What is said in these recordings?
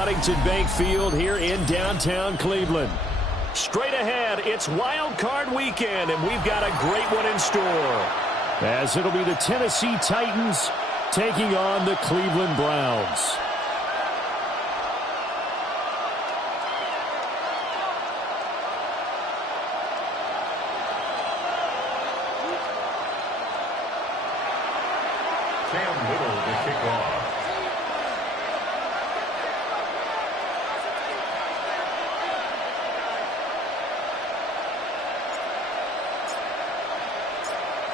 Huntington Bank Field here in downtown Cleveland. Straight ahead, it's Wild Card Weekend, and we've got a great one in store, as it'll be the Tennessee Titans taking on the Cleveland Browns. Cam Little to kick off.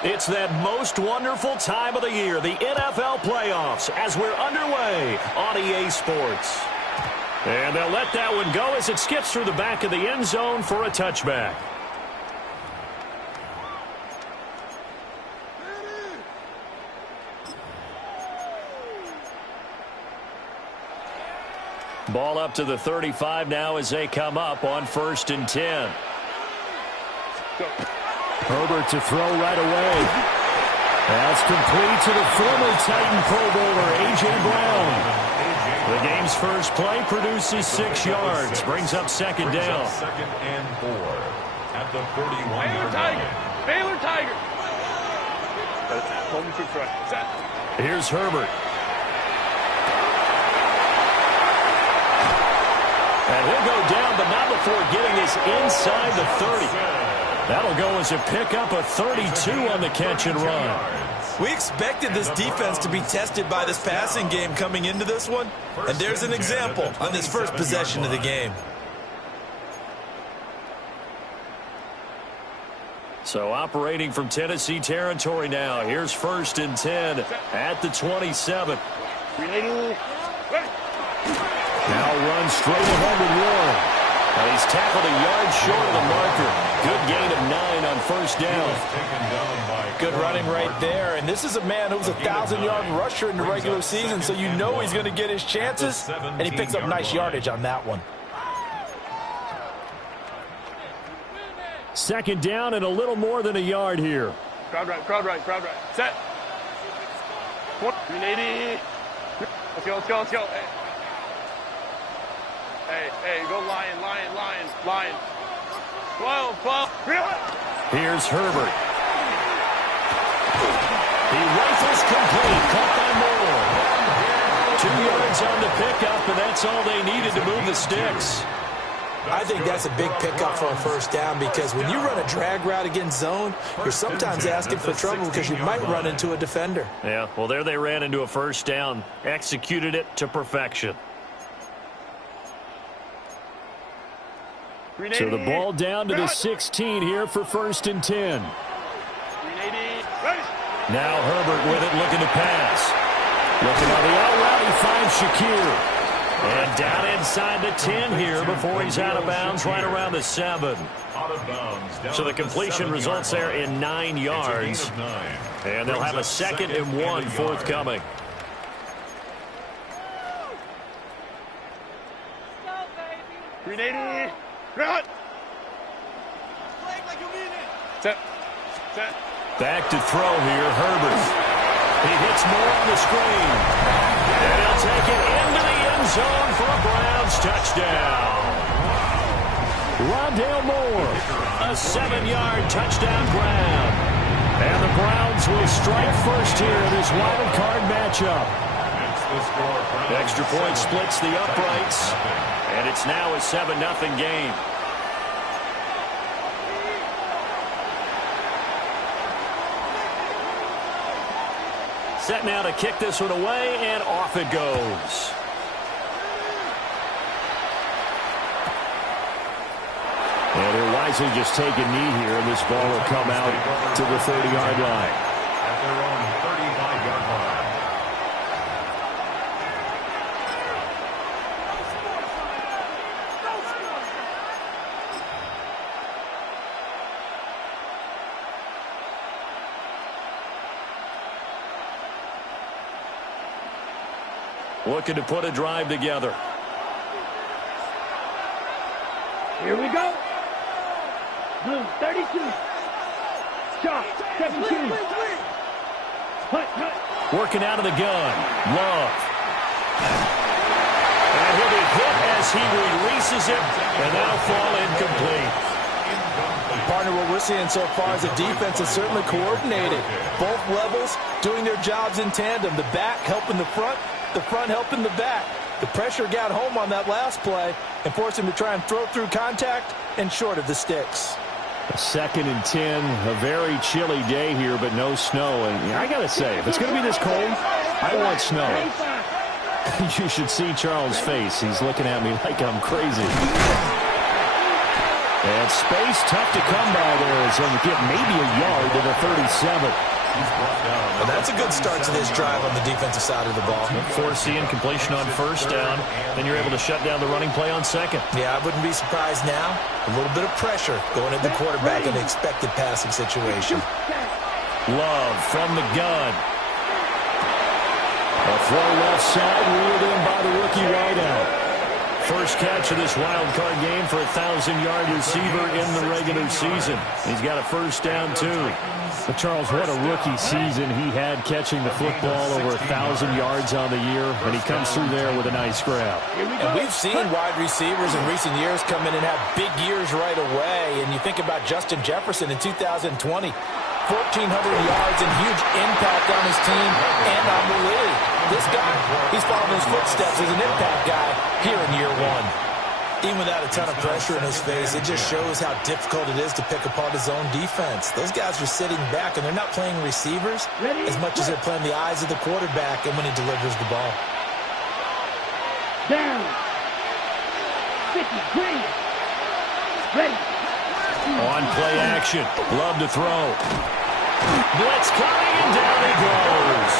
It's that most wonderful time of the year, the NFL playoffs, as we're underway on EA Sports. And they'll let that one go as it skips through the back of the end zone for a touchback. Ball up to the 35 now as they come up on 1st and 10. Herbert to throw right away. That's complete to the former Titan Pro Bowler, A.J. Brown. The game's first play produces 6 yards. Brings up 2nd down. 2nd and 4 at the 31-yard line. Baylor Tiger. Here's Herbert. And he'll go down, but not before getting this inside the 30. That'll go as a pickup of 32 on the catch and run. We expected this defense to be tested by this passing game coming into this one, and there's an example on this first possession of the game. So operating from Tennessee territory now. Here's 1st and 10 at the 27. Now runs straight ahead with Warren. And he's tackled a yard short of the marker. Good gain of 9 on 1st down. Good running right there. And this is a man who was a 1,000-yard rusher in the regular season, so you know he's going to get his chances. And he picks up nice yardage on that one. 2nd down and a little more than a yard here. Crowd right. Set. 380. Let's go. Hey, go Lion. 12. Here's Herbert. He rifles complete, caught by Moore. 2 yards on the pickup, and that's all they needed to move the sticks. I think that's a big pickup for a 1st down, because when you run a drag route against zone, you're sometimes asking for trouble because you might run into a defender. Yeah, well, there they ran into a 1st down, executed it to perfection. So the ball down to the 16 here for 1st and 10. Now Herbert with it, looking to pass. Looking on the out route, he finds Shakir. And down inside the 10 here before he's out of bounds, right around the 7. So the completion results there in 9 yards. And they'll have a 2nd and 1 forthcoming. Set. Back to throw here, Herbert. He hits Moore on the screen. And he'll take it into the end zone for a Browns touchdown. Rondale Moore, a 7-yard touchdown grab. And the Browns will strike first here in this wild card matchup. Extra point splits the uprights. And it's now a 7-0 game. Set now to kick this one away, and off it goes. And he'll wisely just take a knee here, and this ball will come out to the 30-yard line. At their own 35-yard line. Looking to put a drive together. Here we go. Blue, 32. Shot, 17. Working out of the gun. Love. And he'll be hit as he releases it, and that'll fall incomplete. Partner, what we're seeing so far is the defense is certainly coordinated. Both levels doing their jobs in tandem. The back helping the front helping the back. The pressure got home on that last play and forced him to try and throw through contact and short of the sticks. A 2nd and 10, a very chilly day here, but no snow. And I got to say, if it's going to be this cold, I want snow. You should see Charles' face. He's looking at me like I'm crazy. And space tough to come by there as he'll get maybe a yard to the 37. Well, that's a good start to this drive on the defensive side of the ball. Forcing completion on 1st down. Then you're able to shut down the running play on 2nd. Yeah, I wouldn't be surprised now. A little bit of pressure going at the quarterback in an expected passing situation. Love from the gun. A throw left side, reeled in by the rookie wideout. First catch of this wild card game for a 1,000-yard receiver in the regular season. He's got a 1st down, too. But Charles, what a rookie season he had catching the football, over 1,000 yards on the year, and he comes through there with a nice grab. And we've seen wide receivers in recent years come in and have big years right away. And you think about Justin Jefferson in 2020, 1,400 yards and huge impact on his team and on the league. This guy, he's following his footsteps as an impact guy here in year 1. Even without a ton of pressure in his face, it just shows how difficult it is to pick apart his own defense. Those guys are sitting back, and they're not playing receivers as much as they're playing the eyes of the quarterback and when he delivers the ball. Down. 50, green. Ready. On play action. Love to throw. Blitz coming, and down he goes.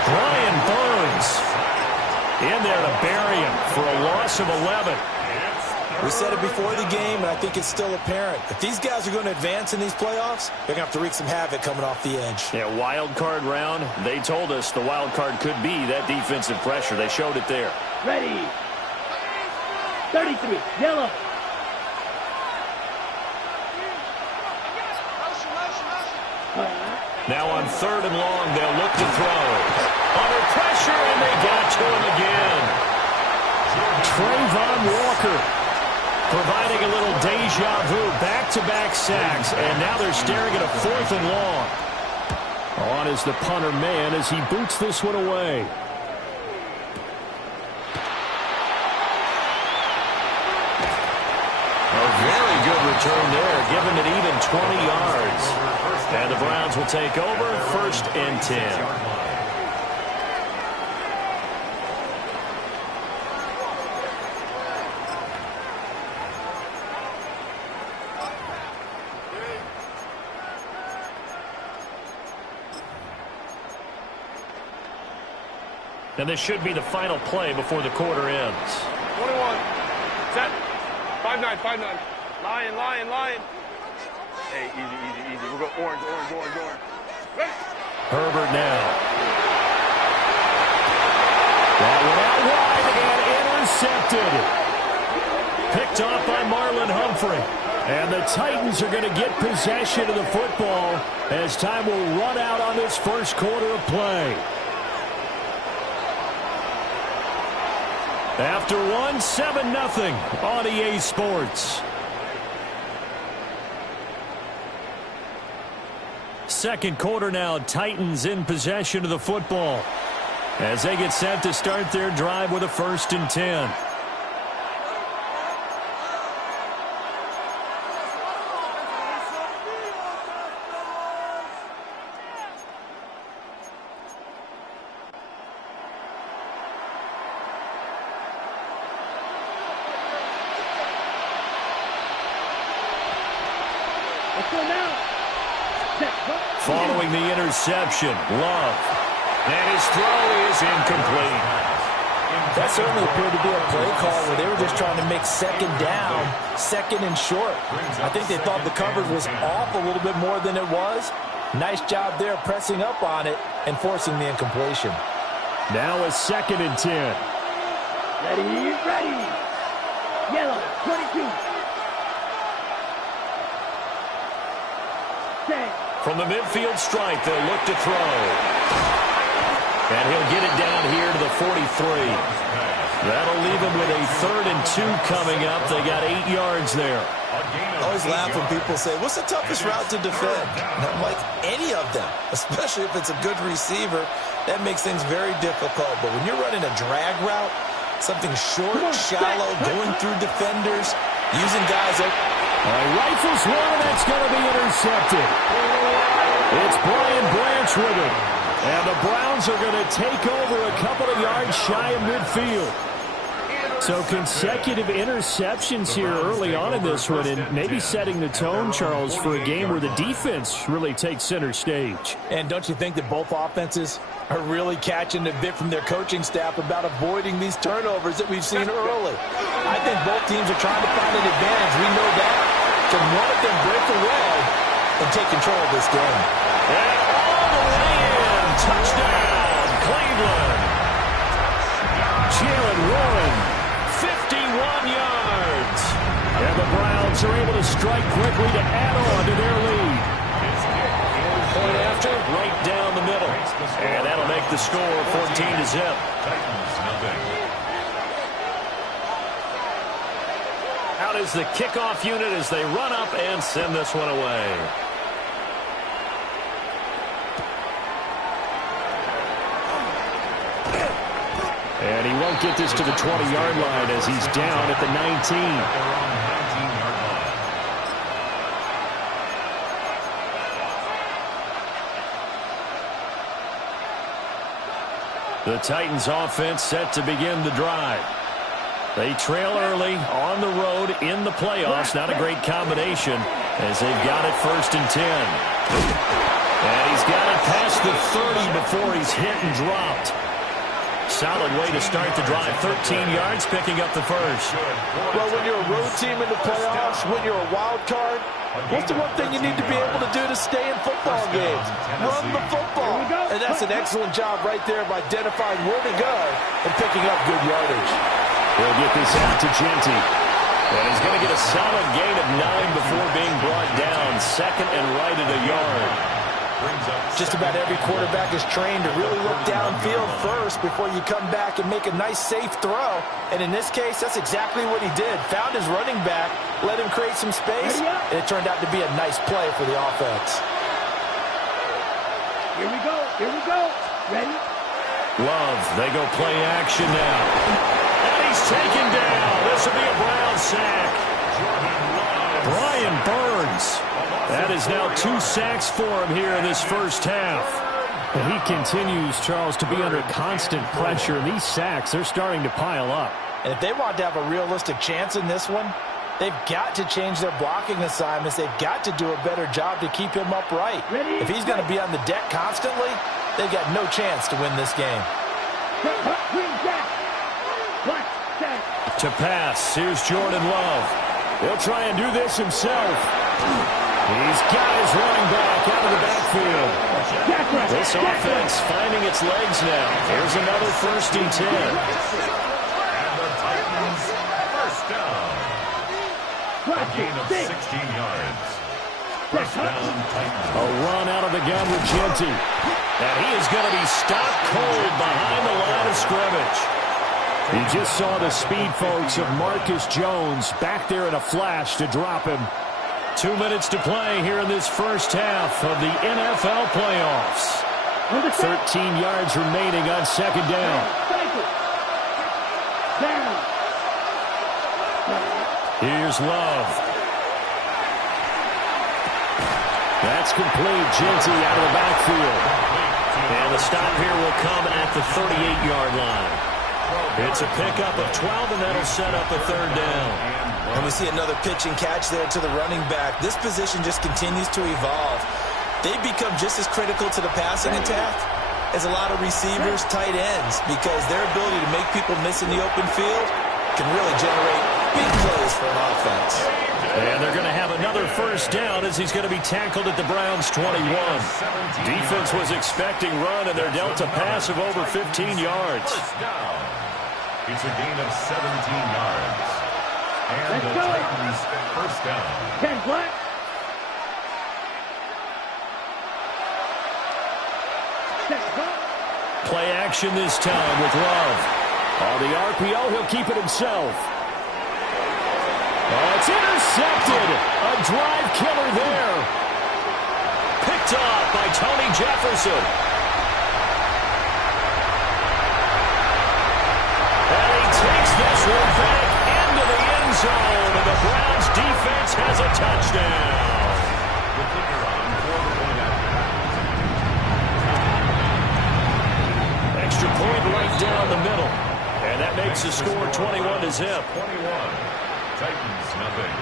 Brian Burns in there to bury him for a loss of 11. We said it before the game, and I think it's still apparent. If these guys are going to advance in these playoffs, they're going to have to wreak some havoc coming off the edge. Yeah, wild card round. They told us the wild card could be that defensive pressure. They showed it there. Ready. 33, yellow. Now on 3rd and long, they'll look to throw. Under pressure, and they got to him again. Trayvon Walker providing a little deja vu, back-to-back sacks, and now they're staring at a 4th and long. On is the punter man as he boots this one away. A very good return there, giving it even 20 yards. And the Browns will take over, 1st and 10. And this should be the final play before the quarter ends. 21, set, 5-9, 5-9. Lion. Hey, easy. We'll go orange. Ready? Herbert now. That went out wide and intercepted. Picked off by Marlon Humphrey. And the Titans are going to get possession of the football as time will run out on this first quarter of play. After 7-0 on EA Sports. Second quarter now, Titans in possession of the football as they get set to start their drive with a 1st and 10. Let's go now. Following the interception, Love. And his throw is incomplete. That certainly appeared to be a play call where they were just trying to make 2nd down, 2nd and short. I think they thought the coverage was off a little bit more than it was. Nice job there pressing up on it and forcing the incompletion. Now a 2nd and 10. Ready. Yellow, 22. From the midfield stripe, they'll look to throw. And he'll get it down here to the 43. That'll leave them with a 3rd and 2 coming up. They got 8 yards there. I always laugh when people say, what's the toughest route to defend? And I'm like, any of them, especially if it's a good receiver. That makes things very difficult. But when you're running a drag route, something short, shallow, going through defenders, using guys up. Rifles one, and that's going to be intercepted. It's Brian Branch with it. And the Browns are going to take over a couple of yards shy of midfield. So consecutive interceptions here early on in this one, and maybe setting the tone, Charles, for a game where the defense really takes center stage. And don't you think that both offenses are really catching a bit from their coaching staff about avoiding these turnovers that we've seen early? I think both teams are trying to find an advantage. We know that. Can one of them break away and take control of this game? And all the way in. Touchdown, Cleveland. Jalen Warren, 51 yards. And the Browns are able to strike quickly to add on to their lead. Point after, right down the middle. And that'll make the score 14-0. Out is the kickoff unit as they run up and send this one away. And he won't get this to the 20-yard line as he's down at the 19. The Titans offense set to begin the drive. They trail early on the road in the playoffs. Not a great combination as they've got it 1st and 10. And he's got it past the 30 before he's hit and dropped. Solid way to start the drive. 13 yards, picking up the first. Well, when you're a road team in the playoffs, when you're a wild card, what's the one thing you need to be able to do to stay in football games? Run the football. And that's an excellent job right there of identifying where to go and picking up good yardage. He'll get this out to Genty. And he's going to get a solid gain of 9 before being brought down. 2nd and right at a yard. Just about every quarterback is trained to really look downfield first before you come back and make a nice, safe throw. And in this case, that's exactly what he did. Found his running back, let him create some space, and it turned out to be a nice play for the offense. Here we go. Here we go. Ready? Love, they go play action now. And he's taken down. This will be a Brown sack. Brian Burns. That is now 2 sacks for him here in this first half. And he continues, Charles, to be under constant pressure. And these sacks, they're starting to pile up. And if they want to have a realistic chance in this one, they've got to change their blocking assignments. They've got to do a better job to keep him upright. If he's going to be on the deck constantly, they've got no chance to win this game. To pass, here's Jordan Love. He'll try and do this himself. He's got his running back out of the backfield. This offense finding its legs now. Here's another 1st and 10. And the Titans first down. A gain of 16 yards. First down, Titans. A run out of the gun with Genty. And he is going to be stopped cold behind the line of scrimmage. You just saw the speed, folks, of Marcus Jones back there in a flash to drop him. 2 minutes to play here in this first half of the NFL playoffs. 13 yards remaining on 2nd down. Here's Love. That's complete. Genty out of the backfield. And the stop here will come at the 38-yard line. It's a pickup of 12, and that'll set up a 3rd down. And we see another pitch and catch there to the running back. This position just continues to evolve. They become just as critical to the passing attack as a lot of receivers, tight ends, because their ability to make people miss in the open field can really generate big plays for an offense. And they're going to have another 1st down as he's going to be tackled at the Browns' 21. Defense was expecting run, and they're dealt a pass of over 15 yards. It's a gain of 17 yards. And the Titans first down. 10 black. Play action this time with Love. On the RPO, he'll keep it himself. Oh, it's intercepted. A drive killer there. Picked up by Tony Jefferson. And he takes this one back into the end zone. And the Browns defense has a touchdown. The kicker on for the point after. Extra point right down the middle. And that makes the score 21-0. 21. Titans, nothing.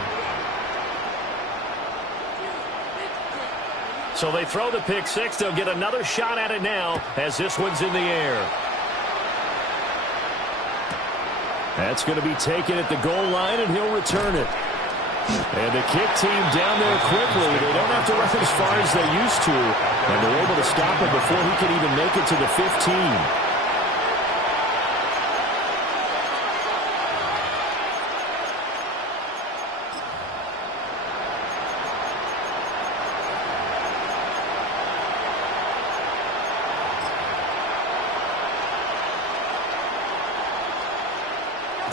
So they throw the pick six. They'll get another shot at it now as this one's in the air. That's going to be taken at the goal line, and he'll return it. And the kick team down there quickly. They don't have to run as far as they used to. And they're able to stop him before he can even make it to the 15.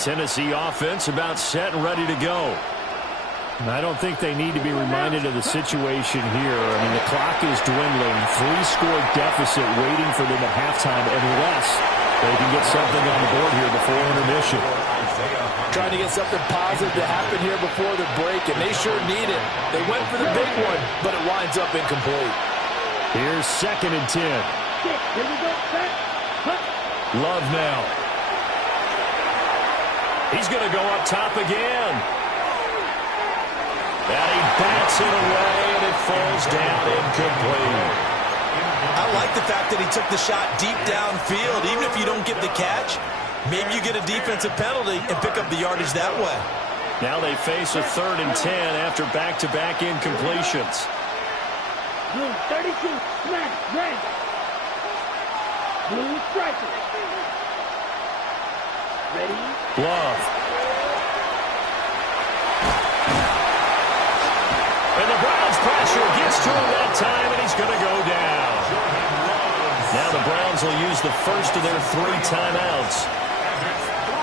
Tennessee offense about set and ready to go. I don't think they need to be reminded of the situation here. I mean, the clock is dwindling. 3-score deficit waiting for them at halftime unless they can get something on the board here before intermission. Trying to get something positive to happen here before the break, and they sure need it. They went for the big one, but it winds up incomplete. Here's 2nd and 10. Here we go. Love now. He's going to go up top again. And he bats it away, and it falls down incomplete. I like the fact that he took the shot deep downfield. Even if you don't get the catch, maybe you get a defensive penalty and pick up the yardage that way. Now they face a 3rd and 10 after back-to-back incompletions. Blue 32, smash, red. Blue striker. Ready? Love. And the Browns pressure gets to him that time, and he's going to go down. Now the Browns will use the first of their 3 timeouts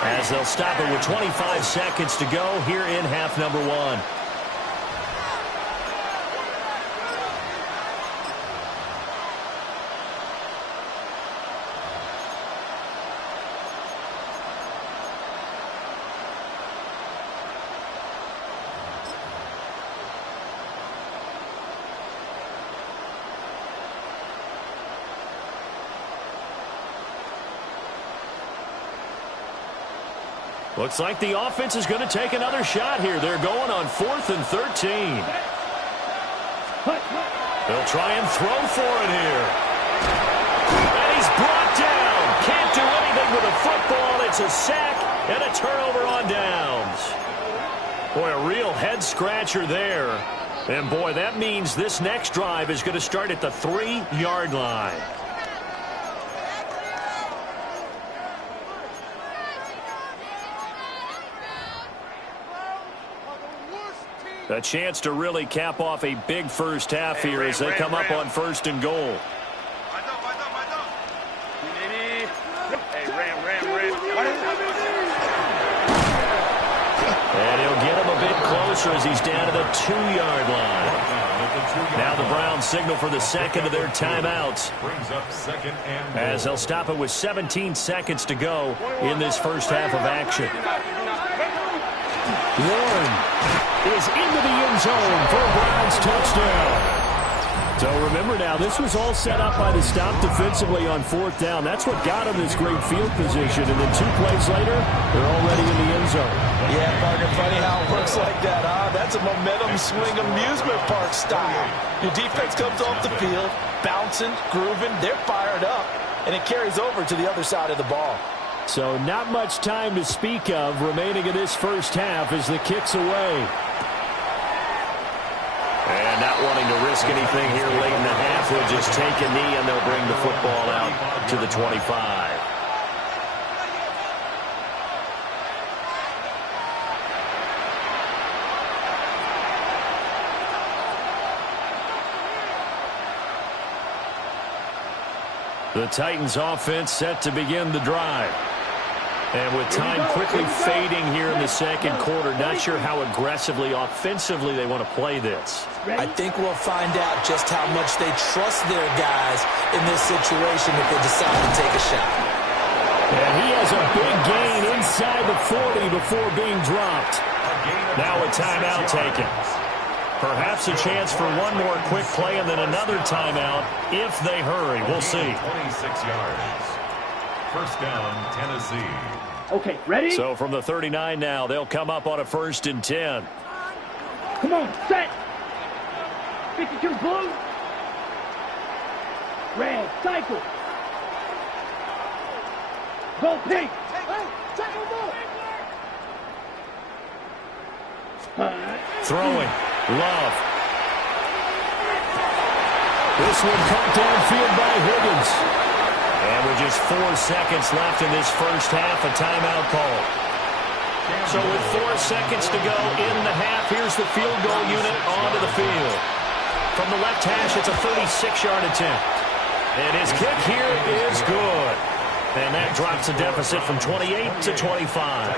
as they'll stop it with 25 seconds to go here in half number 1. Looks like the offense is going to take another shot here. They're going on 4th and 13. They'll try and throw for it here. And he's brought down. Can't do anything with a football. It's a sack and a turnover on downs. Boy, a real head-scratcher there. And, boy, that means this next drive is going to start at the 3-yard line. A chance to really cap off a big first half here as they come up on 1st and goal. And he'll get him a bit closer as he's down to the 2-yard line. Now the Browns signal for the 2nd of their timeouts as they'll stop it with 17 seconds to go in this first half of action. Warren is into the end zone for a Browns touchdown. So remember now, this was all set up by the stop defensively on 4th down. That's what got him this great field position. And then 2 plays later, they're already in the end zone. Yeah, partner, funny how it works like that, huh? That's a momentum swing amusement park style. Your defense comes off the field, bouncing, grooving, they're fired up, and it carries over to the other side of the ball. So not much time to speak of remaining in this first half as the kick's away. And not wanting to risk anything here late in the half, he'll just take a knee and they'll bring the football out to the 25. The Titans offense set to begin the drive. And with time quickly fading here in the second quarter, not sure how aggressively, offensively they want to play this. I think we'll find out just how much they trust their guys in this situation if they decide to take a shot. And he has a big gain inside the 40 before being dropped. Now a timeout taken. Perhaps a chance for one more quick play and then another timeout if they hurry. We'll see. 26 yards. First down, Tennessee. Okay, ready? So from the 39 now, they'll come up on a 1st and 10. Come on, set. 52 blue. Red, cycle. Go pink. Throwing. Love. This one caught downfield by Higgins. And with just 4 seconds left in this first half, a timeout call. So with 4 seconds to go in the half, here's the field goal unit onto the field. From the left hash, it's a 36-yard attempt. And his kick here is good. And that drops the deficit from 28 to 25.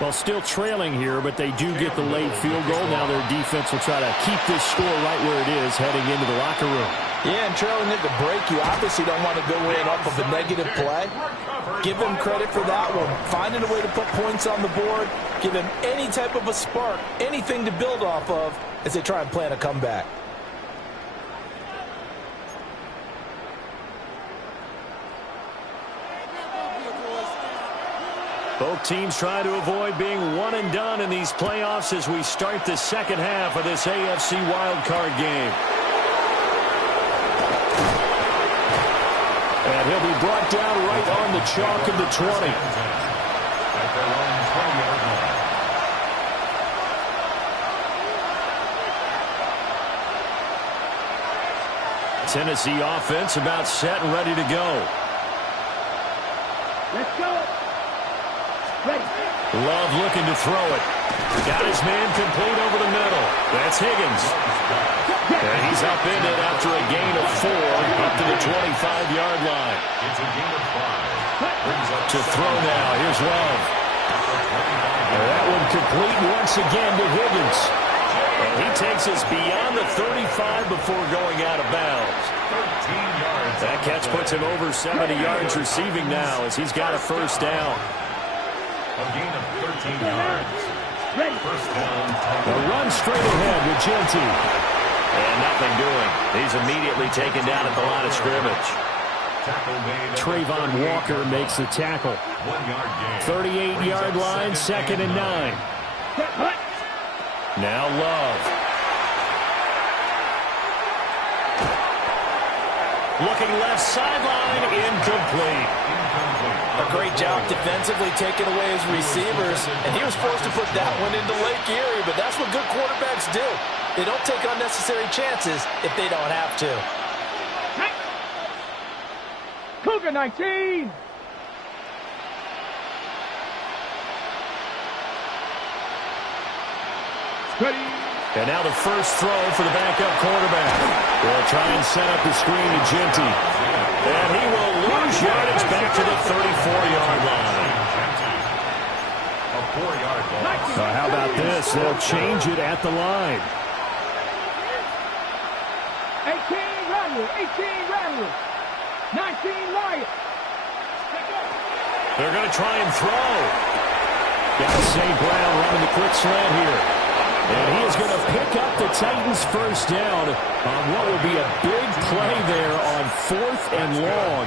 Well, still trailing here, but they do get the late field goal. Now their defense will try to keep this score right where it is heading into the locker room. Yeah, and trailing at the break, you obviously don't want to go in off of a negative play. Give them credit for that one. Finding a way to put points on the board, give them any type of a spark, anything to build off of as they try and plan a comeback. Both teams try to avoid being one and done in these playoffs as we start the second half of this AFC wildcard game. And he'll be brought down right on the chalk of the 20. At their own 20-yard line. Tennessee offense about set and ready to go. Let's go. Ready. Love looking to throw it. Got his man complete over the middle. That's Higgins. And he's upended after a gain of 4 up to the 25-yard line. It's a gain of 5. To throw now. Here's Love. And that one complete once again to Higgins. And he takes us beyond the 35 before going out of bounds. 13 yards. That catch puts him over 70 yards receiving now as he's got a first down. A gain of 13 yards. Ready. First down. A run straight ahead with Genty. And nothing doing. He's immediately taken down at the line of scrimmage. Tackle made. Trayvon Walker makes the tackle. 1 yard gain. 38-yard line, 2nd and 9. Hut. Now Love. Looking left sideline, incomplete. A great job defensively taking away his receivers, and he was forced to put that one into Lake Erie, but that's what good quarterbacks do. They don't take unnecessary chances if they don't have to. Cougar 19. Ready. And now the first throw for the backup quarterback. They'll try and set up the screen to Genty. And he will lose yardage back to the 34-yard line. A 4-yard loss. How about this? They'll change it at the line. 18 Rattler. 18 Rattler. 19 Wyatt. They're going to try and throw. Got St. Brown running the quick slant here. And he is going to pick up the Titans' first down on what will be a big play there on 4th and long.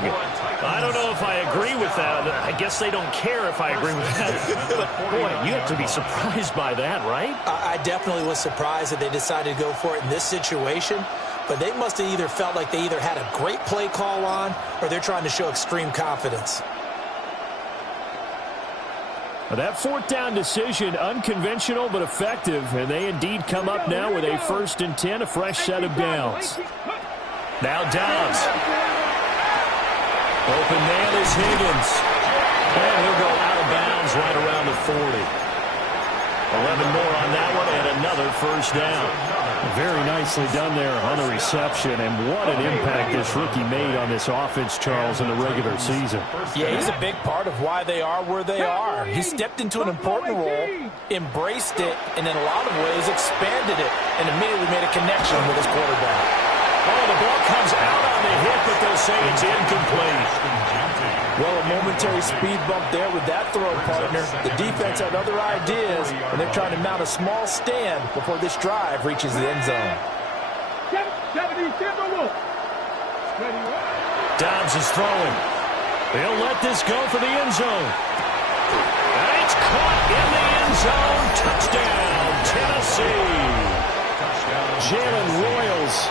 I don't know if I agree with that. I guess they don't care if I agree with that. But, boy, you have to be surprised by that, right? I definitely was surprised that they decided to go for it in this situation, but they must have either felt like they either had a great play call on or they're trying to show extreme confidence. That 4th down decision, unconventional but effective, and they indeed come up now with a 1st and 10, a fresh set of downs. Now Dobbs. Open man is Higgins. And he'll go out of bounds right around the 40. 11 more on that one and another first down. Very nicely done there on the reception, and what an impact this rookie made on this offense, Charles, in the regular season. Yeah, he's a big part of why they are where they are. He stepped into an important role, embraced it, and in a lot of ways expanded it, and immediately made a connection with his quarterback. Oh, the ball comes out on the hit, but they'll say it's incomplete. Well, a momentary speed bump there with that throw, partner. The defense had other ideas, and they're trying to mount a small stand before this drive reaches the end zone. 70 Timberwolves. Dobbs is throwing. They'll let this go for the end zone. And it's caught in the end zone. Touchdown, Tennessee. Jalen Royals,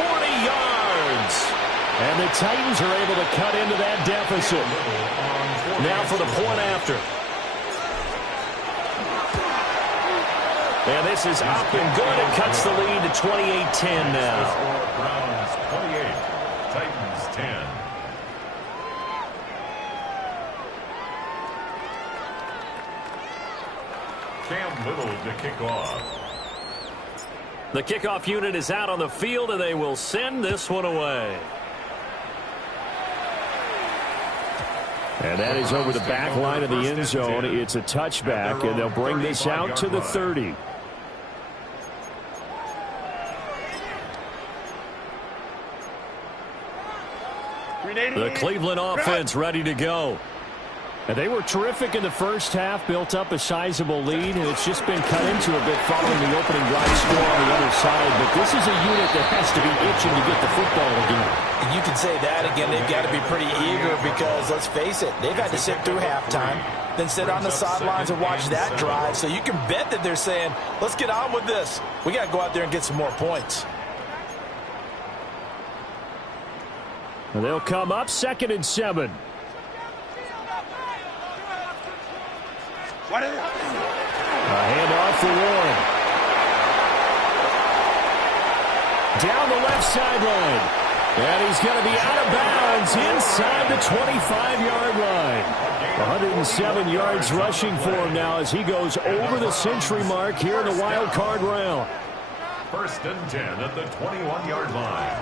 40 yards. And the Titans are able to cut into that deficit. Now for the point after. And this is up and good. It cuts the lead to 28-10 now. Browns 28, Titans 10. Cam Little to kick off. The kickoff unit is out on the field, and they will send this one away. And that is over the back line of the end zone. It's a touchback, and they'll bring this out to the 30. The Cleveland offense ready to go. And they were terrific in the first half, built up a sizable lead, and it's just been cut into a bit following the opening drive score on the other side. But this is a unit that has to be itching to get the football again. And you can say that again. They've got to be pretty eager because, let's face it, they've had to sit through halftime, then sit on the sidelines and watch that drive. So you can bet that they're saying, let's get on with this. We got to go out there and get some more points. And they'll come up 2nd and 7. A handoff for Warren. Down the left sideline. And he's going to be out of bounds inside the 25-yard line. 107 yards rushing for him now as he goes over the century mark here in the wild card round. 1st and 10 at the 21-yard line.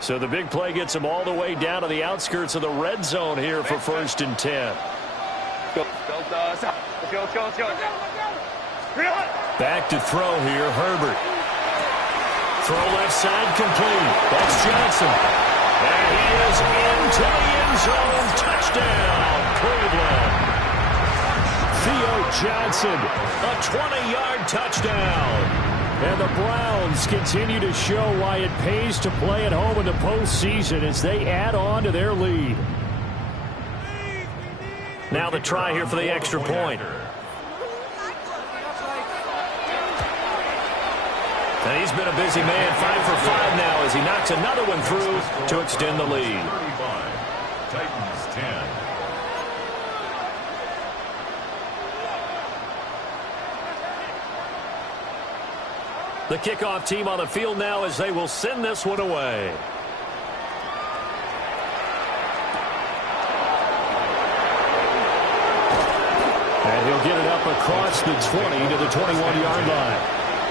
So the big play gets him all the way down to the outskirts of the red zone here for 1st and 10. Back to throw here, Herbert. Throw left side complete. That's Johnson. And he is into the end zone. Touchdown, Cleveland. Theo Johnson, a 20-yard touchdown. And the Browns continue to show why it pays to play at home in the postseason as they add on to their lead. Now the try here for the extra point. And he's been a busy man, 5 for 5 now as he knocks another one through to extend the lead. 35, Titans 10. The kickoff team on the field now as they will send this one away. And he'll get it up across the 20 to the 21-yard line.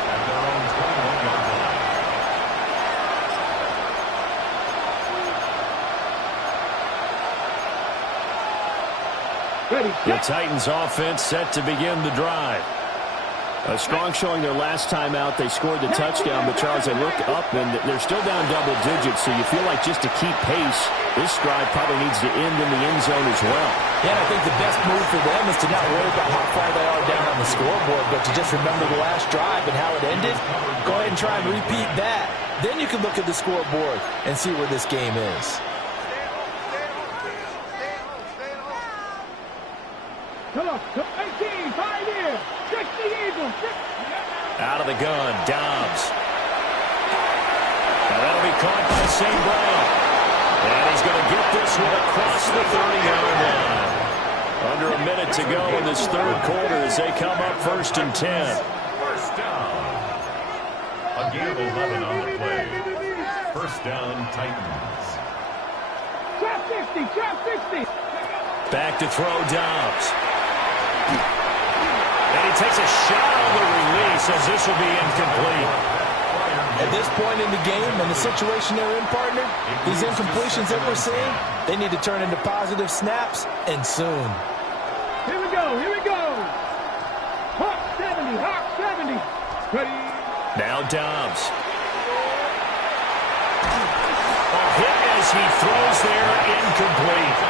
At their own 21-yard line. Ready, The Titans offense set to begin the drive. A strong showing their last time out. They scored the touchdown, but Charles, they look up and they're still down double digits, so you feel like just to keep pace, this drive probably needs to end in the end zone as well. Yeah, and I think the best move for them is to not worry about how far they are down on the scoreboard, but to just remember the last drive and how it ended. Go ahead and try and repeat that. Then you can look at the scoreboard and see where this game is. Come on, 18, 5 years. Trick the Eagles. Out of the gun, Dobbs. Now that'll be caught by St. Brown. And he's going to get this one across the 30-yard line. Under a minute to go in this third quarter as they come up 1st and 10. First down. A gain of 11 on the play. First down, Titans. Trap 60, trap 60. Back to throw Dobbs. And he takes a shot on the release as this will be incomplete. At this point in the game and the situation they're in, partner, these incompletions that we're seeing, they need to turn into positive snaps, and soon. Here we go, here we go. Hawk 70, Hawk 70. Ready. Now Dobbs. A hit as he throws there, incomplete.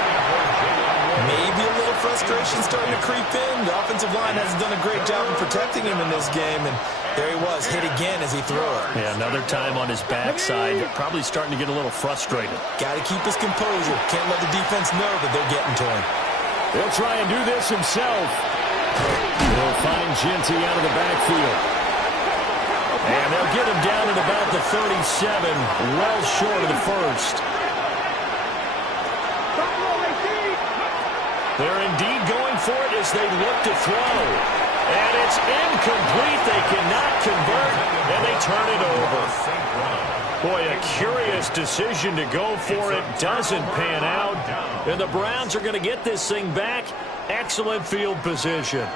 Maybe a little frustration starting to creep in. The offensive line hasn't done a great job of protecting him in this game, and there he was, hit again as he threw it. Yeah, another time on his backside, probably starting to get a little frustrated. Got to keep his composure. Can't let the defense know that they're getting to him. He'll try and do this himself. He'll find Ginty out of the backfield. And they'll get him down at about the 37, well short of the first. They're indeed going for it as they look to throw. And it's incomplete. They cannot convert, and they turn it over. Boy, a curious decision to go for it. Doesn't pan out. And the Browns are going to get this thing back. Excellent field position.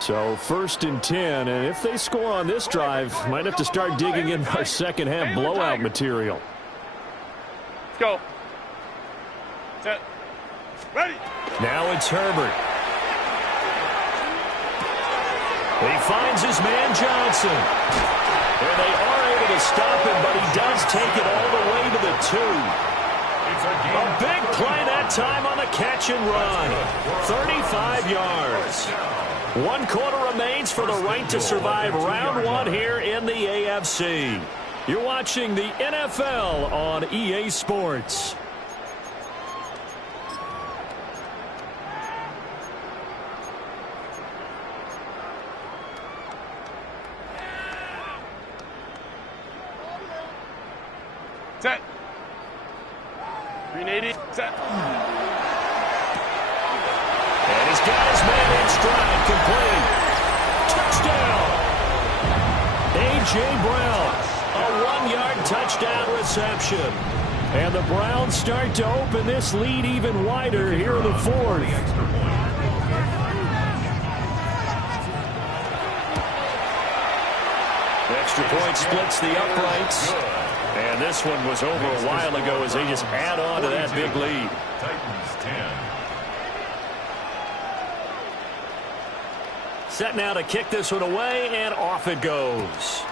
So 1st and 10, and if they score on this drive, might have to start digging in our second half blowout material. Let's go. Set. Ready. Now it's Herbert. He finds his man Johnson. And they are able to stop him, but he does take it all the way to the 2. A big play that time on the catch and run. 35 yards. 1 quarter remains for the right to survive round 1 here in the AFC. You're watching the NFL on EA Sports. Set. 380. Set. And he's got his man in stride, complete. Touchdown. A.J. Brown, a 1-yard touchdown reception. And the Browns start to open this lead even wider here in the 4th. Extra point splits the uprights. And this one was over a while ago as they just add on to that big lead. Titans 10. Set now to kick this one away, and off it goes.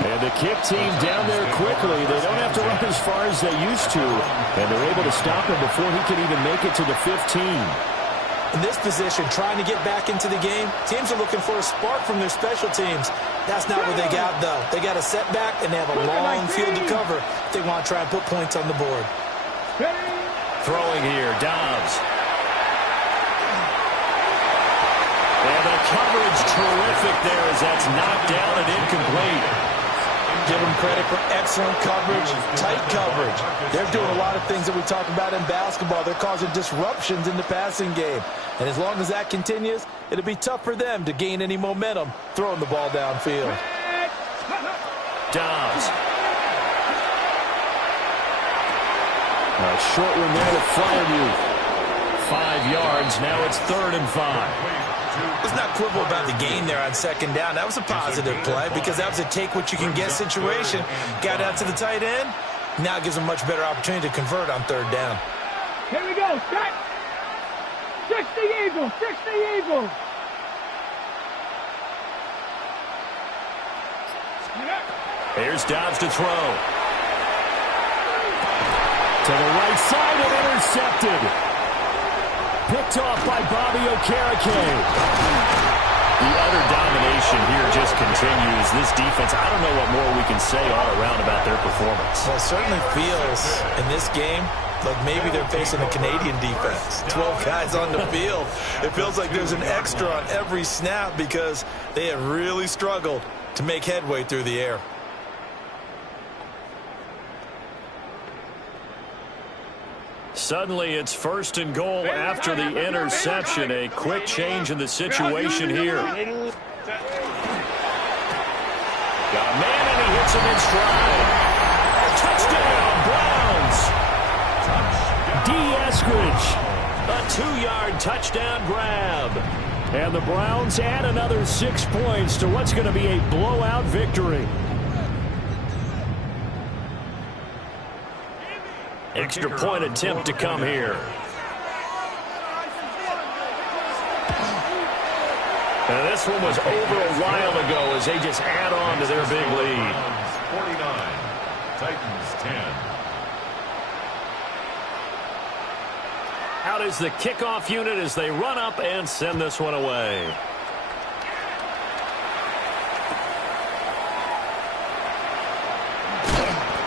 And the kick team down there quickly. They don't have to run as far as they used to, and they're able to stop him before he can even make it to the 15. In this position, trying to get back into the game, teams are looking for a spark from their special teams. That's not what they got, though. They got a setback, and they have a long field to cover if they want to try and put points on the board. Throwing here, Dobbs. And the coverage terrific there as that's knocked down and incomplete. Give them credit for excellent coverage, tight coverage. They're doing a lot of things that we talk about in basketball. They're causing disruptions in the passing game. And as long as that continues, it'll be tough for them to gain any momentum throwing the ball downfield. Dobbs. A short one there to Freiermuth. 5 yards. Now it's 3rd and 5. Let's not quibble about the gain there on 2nd down. That was a positive play because that was a take-what-you-can-get situation. Got out to the tight end. Now gives them much better opportunity to convert on 3rd down. Here we go. Set. 60 Eagles. 60 Eagles. Here's Dobbs to throw. To the right side and intercepted. Picked off by Bobby Okereke. The utter domination here just continues. This defense, I don't know what more we can say all around about their performance. Well, it certainly feels in this game like maybe they're facing a Canadian defense. 12 guys on the field. It feels like there's an extra on every snap because they have really struggled to make headway through the air. Suddenly, it's 1st and goal after the interception. A quick change in the situation here. Got a man, and he hits him in stride. Touchdown, Browns. Dee Eskridge, a 2-yard touchdown grab. And the Browns add another 6 points to what's going to be a blowout victory. Extra point attempt to come here. And this one was over a while ago as they just add on to their big lead. 49, Titans 10. Out is the kickoff unit as they run up and send this one away.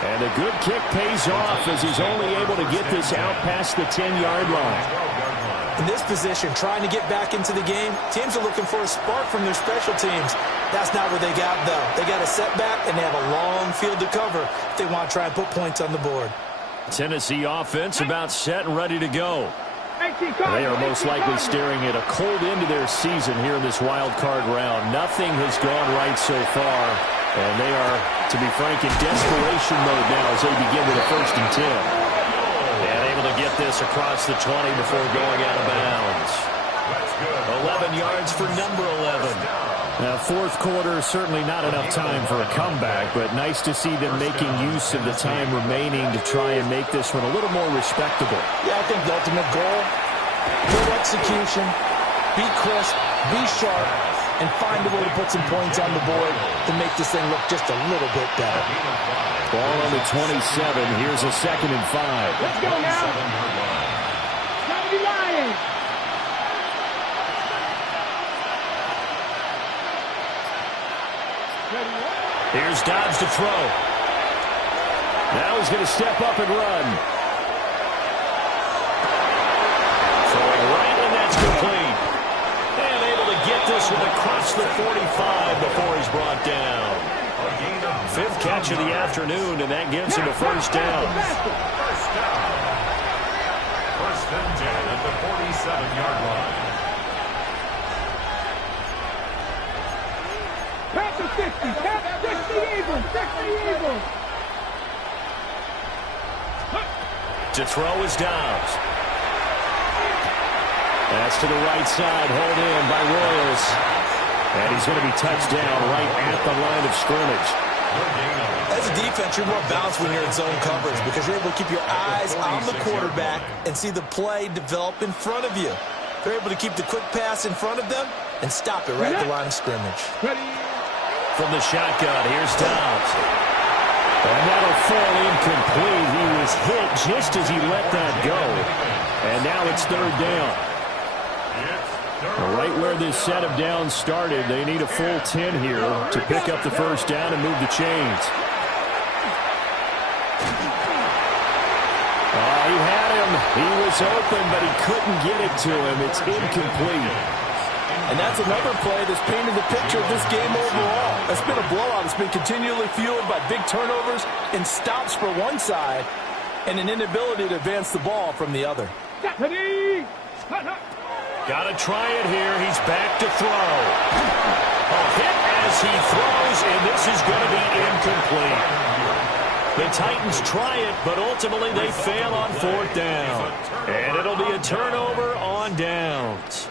And a good kick pays off as he's only able to get this out past the 10-yard line. In this position, trying to get back into the game, teams are looking for a spark from their special teams. That's not what they got, though. They got a setback, and they have a long field to cover if they want to try and put points on the board. Tennessee offense about set and ready to go. They are most likely staring at a cold end to their season here in this wild card round. Nothing has gone right so far, and they are, to be frank, in desperation mode now as they begin with a 1st and 10. And able to get this across the 20 before going out of bounds. 11 yards for number 11. Now, 4th quarter, certainly not enough time for a comeback, but nice to see them making use of the time remaining to try and make this one a little more respectable. Yeah, I think the ultimate goal, good execution, be crisp, be sharp, and find a way to put some points on the board to make this thing look just a little bit better. Ball on the 27. Here's a 2nd and 5. Let's go now. Gotta be lying. Here's Dobbs to throw. Now he's going to step up and run. Throwing right, and that's complete. And able to get this one across the 45 before he's brought down. 5th catch of the afternoon, and that gives him a 1st down. First down. 1st and 10 at the 47-yard line. Tap the 60. Tap 60 even. 60 even. To throw is Dobbs. That's to the right side, hauled in by Royals. And he's going to be touched down right at the line of scrimmage. As a defense, you're more balanced when you're in zone coverage because you're able to keep your eyes on the quarterback and see the play develop in front of you. They're able to keep the quick pass in front of them and stop it right at the line of scrimmage. From the shotgun, here's Dobbs. And that'll fall incomplete. He was hit just as he let that go. And now it's 3rd down. Right where this set of downs started, they need a full 10 here to pick up the 1st down and move the chains. Oh, he had him. He was open, but he couldn't get it to him. It's incomplete. And that's another play that's painted the picture of this game overall. It's been a blowout. It's been continually fueled by big turnovers and stops for one side and an inability to advance the ball from the other. Got to try it here. He's back to throw. A hit as he throws, and this is going to be incomplete. The Titans try it, but ultimately they fail on 4th down. And it'll be a turnover on downs.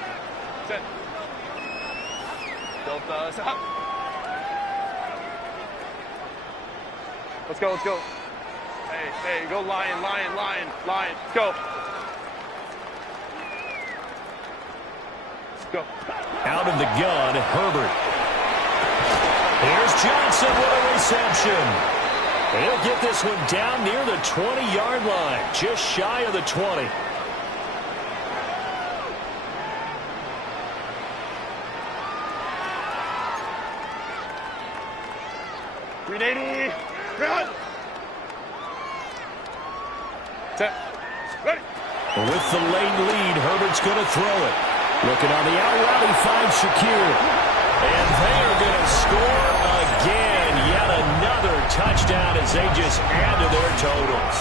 Let's go, let's go. Hey, go Lion. Go. Go. Out of the gun, Herbert. Here's Johnson with a reception. He'll get this one down near the 20-yard line, just shy of the 20. Ready? Run! Set. Ready? With the late lead, Herbert's going to throw it. Looking on the out route, he finds Shakir. And they are going to score again. Yet another touchdown as they just add to their totals.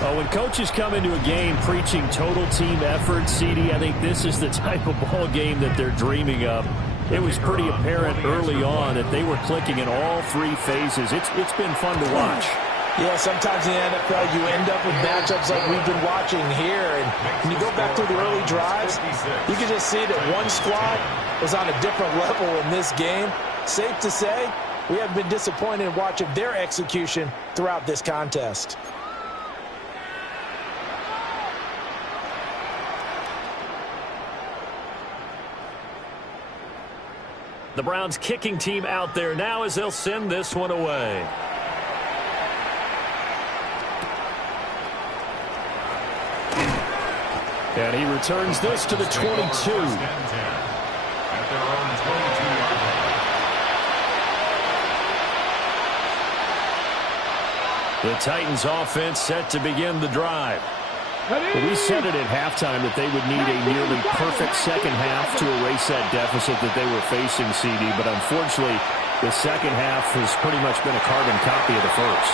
When coaches come into a game preaching total team effort, CD, I think this is the type of ball game that they're dreaming of. It was pretty apparent early on that they were clicking in all three phases. It's been fun to watch. Yeah, sometimes in the NFL you end up with matchups like we've been watching here. And when you go back to the early drives, you can just see that one squad was on a different level in this game. Safe to say, we haven't been disappointed in watching their execution throughout this contest. The Browns kicking team out there now as they'll send this one away. And he returns this to the 22. At their own 22-yard line. The Titans offense set to begin the drive. We said it at halftime that they would need a nearly perfect second half to erase that deficit that they were facing, CD. But unfortunately, the second half has pretty much been a carbon copy of the first.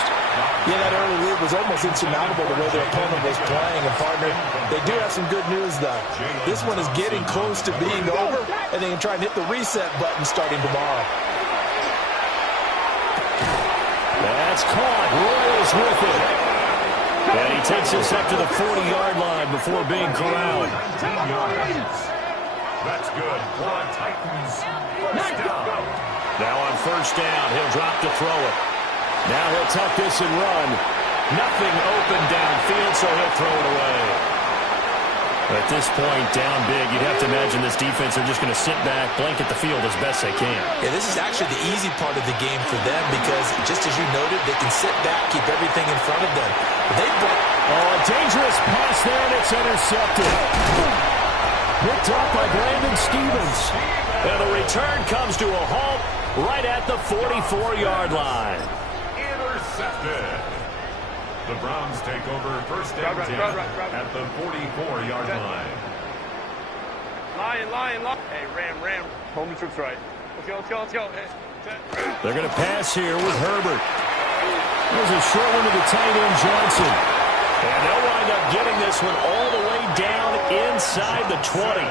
Yeah, that early lead was almost insurmountable the way their opponent was playing. And, partner, they do have some good news, though. This one is getting close to being over, and they can try and hit the reset button starting tomorrow. That's caught. Royals with it. And he takes us up to the 40-yard line before being corralled. 19 yards. That's good for a Titans first down. Now on first down, he'll drop to throw it. Now he'll tuck this and run. Nothing open downfield, so he'll throw it away. At this point, down big, you'd have to imagine this defense are just going to sit back, blanket the field as best they can. Yeah, this is actually the easy part of the game for them because, just as you noted, they can sit back, keep everything in front of them. But a dangerous pass there, and it's intercepted. Picked up by Brandon Stephens. And the return comes to a halt right at the 44-yard line. Intercepted. The Browns take over first and 10 at the 44-yard line. Lion. Hey, Ram. Home the troops right. Let's go. Hey. They're going to pass here with Herbert. There's a short one to the tight end, Johnson. And they'll wind up getting this one all the way down inside the 20.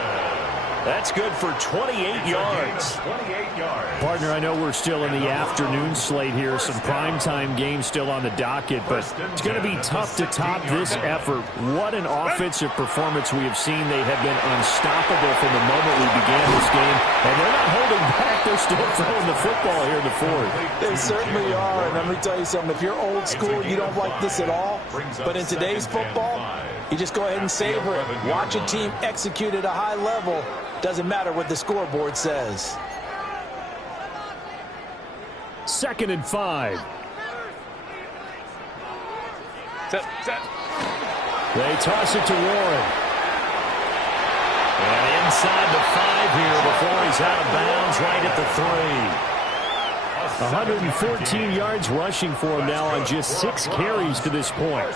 That's good for 28 yards. 28 yards. Partner, I know we're still in the afternoon slate here. Some primetime games still on the docket, but it's going to be tough to top this effort. What an offensive performance we have seen. They have been unstoppable from the moment we began this game, and they're not holding back. They're still throwing the football here in the fourth. They certainly are, and let me tell you something. If you're old school, you don't like this at all, but in today's football, you just go ahead and savor it. Watch a team execute at a high level. Doesn't matter what the scoreboard says. 2nd and 5. Set. They toss it to Warren. And inside the 5 here before he's out of bounds right at the 3. 114 yards rushing for him now on just 6 carries to this point.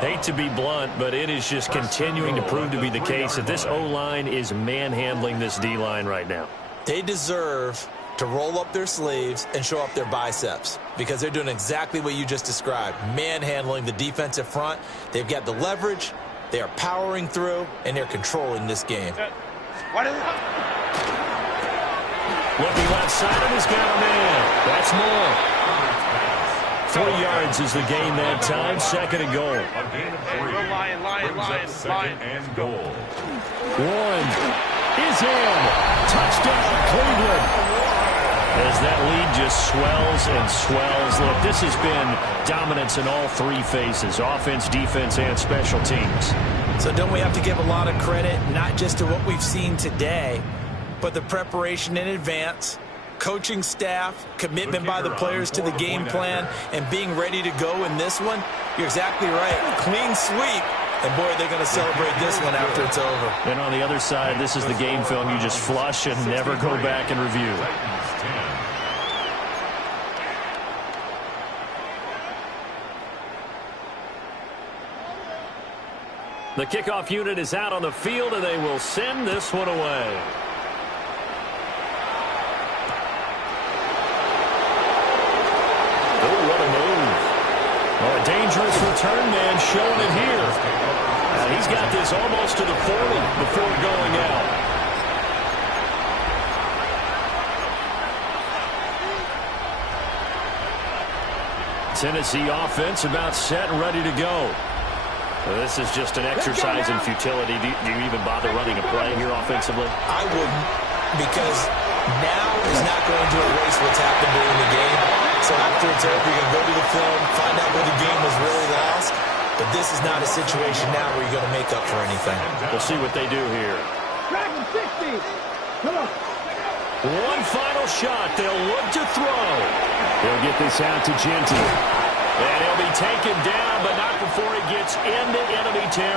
Hate to be blunt, but it is just continuing to prove to be the case that this O-line is manhandling this D-line right now. They deserve to roll up their sleeves and show up their biceps because they're doing exactly what you just described, manhandling the defensive front. They've got the leverage, they are powering through, and they're controlling this game. Looking left side, and he's got a man. That's more. 3 yards is the gain that time. 2nd and goal. A gain of 3. Lion. Second and goal. Warren is in. Touchdown, Cleveland. As that lead just swells and swells. Look, this has been dominance in all 3 phases. Offense, defense, and special teams. So don't we have to give a lot of credit, not just to what we've seen today, but the preparation in advance, coaching staff, commitment by the players to the game plan, and being ready to go in this one? You're exactly right. Clean sweep. And, boy, they're going to celebrate this one after it's over. And on the other side, this is the game film you just flush and never go back and review. The kickoff unit is out on the field, and they will send this one away. Oh, what a move. Oh, a dangerous return man showing it here. He's got this almost to the 40 before going out. Tennessee offense about set and ready to go. Well, this is just an exercise in futility. Do you even bother running a play here offensively? I wouldn't, because now is not going to erase what's happened during the game. So after it's over, you're going to go to the film, find out where the game was really lost. But this is not a situation now where you're going to make up for anything. We'll see what they do here. Dragon 60. Come on. One final shot. They'll look to throw. They'll get this out to Genty. And he'll be taken down, but not before he gets into enemy territory.